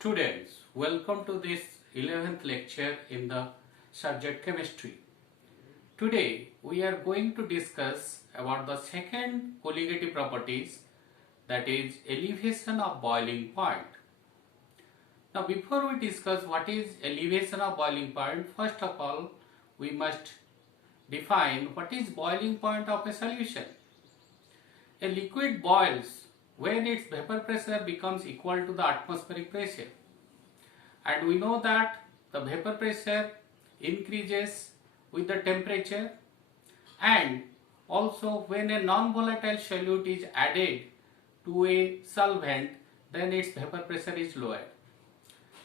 Students, welcome to this 11th lecture in the subject chemistry. Today we are going to discuss about the second colligative properties, that is elevation of boiling point. Now before we discuss what is elevation of boiling point, first of all we must define what is boiling point of a solution. A liquid boils when its vapor pressure becomes equal to the atmospheric pressure, and we know that the vapor pressure increases with the temperature, and also when a non-volatile solute is added to a solvent, then its vapor pressure is lowered.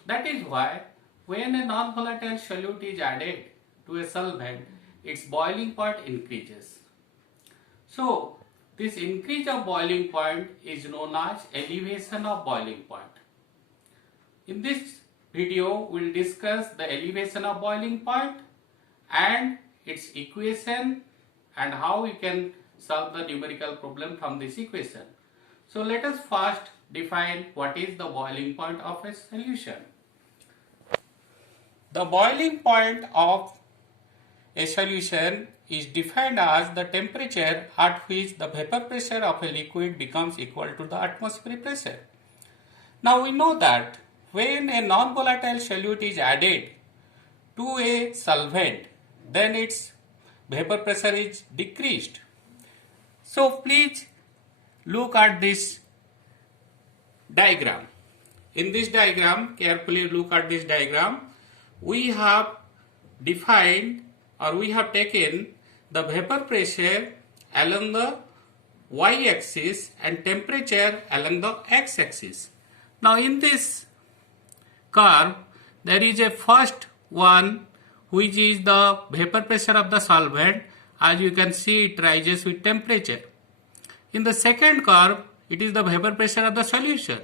That is why when a non-volatile solute is added to a solvent, its boiling point increases. So this increase of boiling point is known as elevation of boiling point. In this video, we will discuss the elevation of boiling point and its equation and how we can solve the numerical problem from this equation. So let us first define what is the boiling point of a solution. The boiling point of a solution is defined as the temperature at which the vapor pressure of a liquid becomes equal to the atmospheric pressure. Now we know that when a non-volatile solute is added to a solvent, then its vapor pressure is decreased. So please look at this diagram. In this diagram, carefully look at this diagram. We have defined or we have taken the vapor pressure along the y-axis and temperature along the x-axis. Now in this curve, there is a first one which is the vapor pressure of the solvent. As you can see, it rises with temperature. In the second curve, it is the vapor pressure of the solution.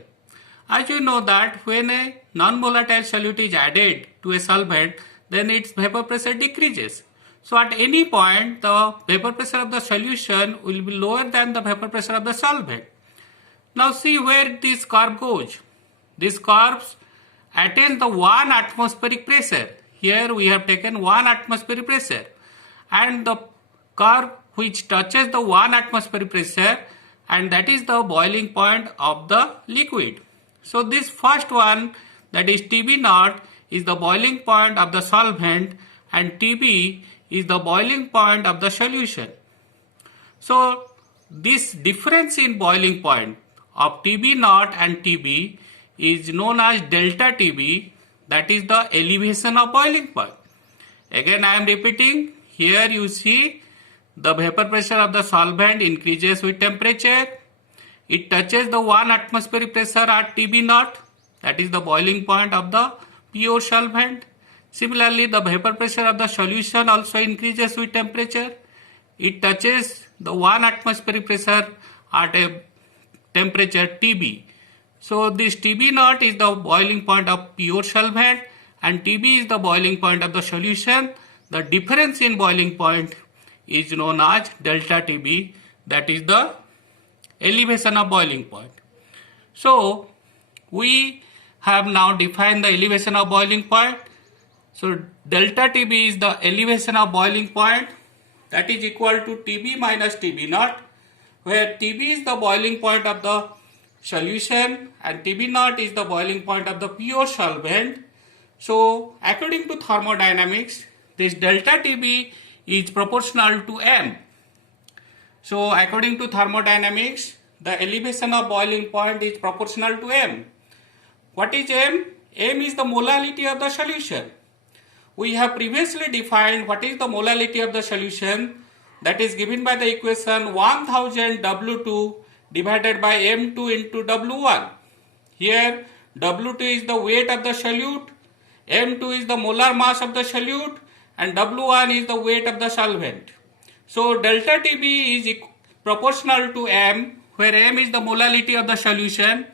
As you know that when a non-volatile solute is added to a solvent, then its vapor pressure decreases. So at any point, the vapor pressure of the solution will be lower than the vapor pressure of the solvent. Now see where this curve goes. This curve attains the 1 atmospheric pressure. Here we have taken 1 atmospheric pressure, and the curve which touches the 1 atmospheric pressure, and that is the boiling point of the liquid. So this first one, that is TB0, is the boiling point of the solvent, and TB is the boiling point of the solution. So this difference in boiling point of TB0 and TB is known as delta TB, that is the elevation of boiling point. Again I am repeating, here you see the vapor pressure of the solvent increases with temperature. It touches the 1 atmospheric pressure at TB0, that is the boiling point of the pure solvent. Similarly, the vapor pressure of the solution also increases with temperature. It touches the 1 atmospheric pressure at a temperature TB. So this TB0 is the boiling point of pure solvent and TB is the boiling point of the solution. The difference in boiling point is known as delta TB, that is the elevation of boiling point. So we have now defined the elevation of boiling point. So delta TB is the elevation of boiling point, that is equal to TB minus TB0, where TB is the boiling point of the solution and TB0 is the boiling point of the pure solvent. So according to thermodynamics, this delta TB is proportional to m. So according to thermodynamics, the elevation of boiling point is proportional to m. What is m? M is the molality of the solution. We have previously defined what is the molality of the solution, that is given by the equation 1000 W2 divided by M2 into W1. Here W2 is the weight of the solute, M2 is the molar mass of the solute, and W1 is the weight of the solvent. So delta TB is proportional to M, where M is the molality of the solution.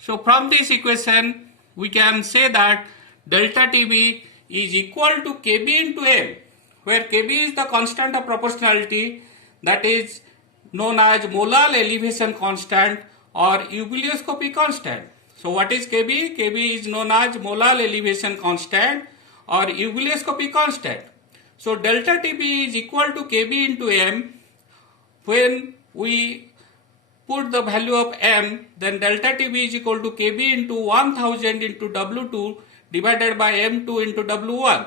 So from this equation we can say that delta TB is equal to Kb into M, where Kb is the constant of proportionality, that is known as molar elevation constant or Ubilioscopy constant. So what is Kb? Kb is known as molar elevation constant or Uglescopy constant. So delta Tb is equal to Kb into m. When we put the value of m, then delta Tb is equal to Kb into 1000 into W2 divided by m2 into W1.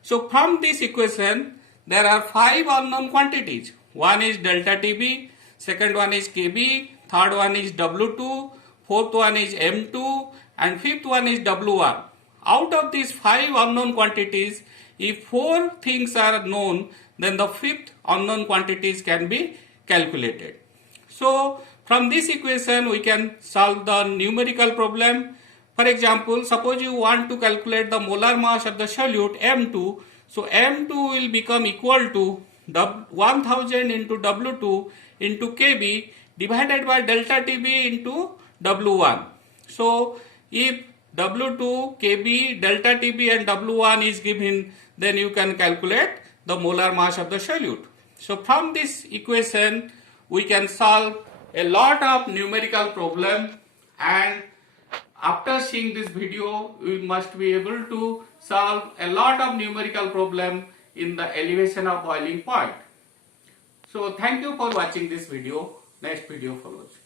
So from this equation, there are 5 unknown quantities. One is delta Tb, second one is Kb, third one is W2, fourth one is m2, and fifth one is W1. Out of these 5 unknown quantities, if 4 things are known, then the fifth unknown quantities can be calculated. So from this equation we can solve the numerical problem. For example, suppose you want to calculate the molar mass of the solute M2. So M2 will become equal to 1000 into W2 into Kb divided by delta Tb into W1. So if W2, Kb, delta Tb and W1 is given, then you can calculate the molar mass of the solute. So from this equation we can solve a lot of numerical problem, and after seeing this video we must be able to solve a lot of numerical problem in the elevation of boiling point. So thank you for watching this video. Next video follows.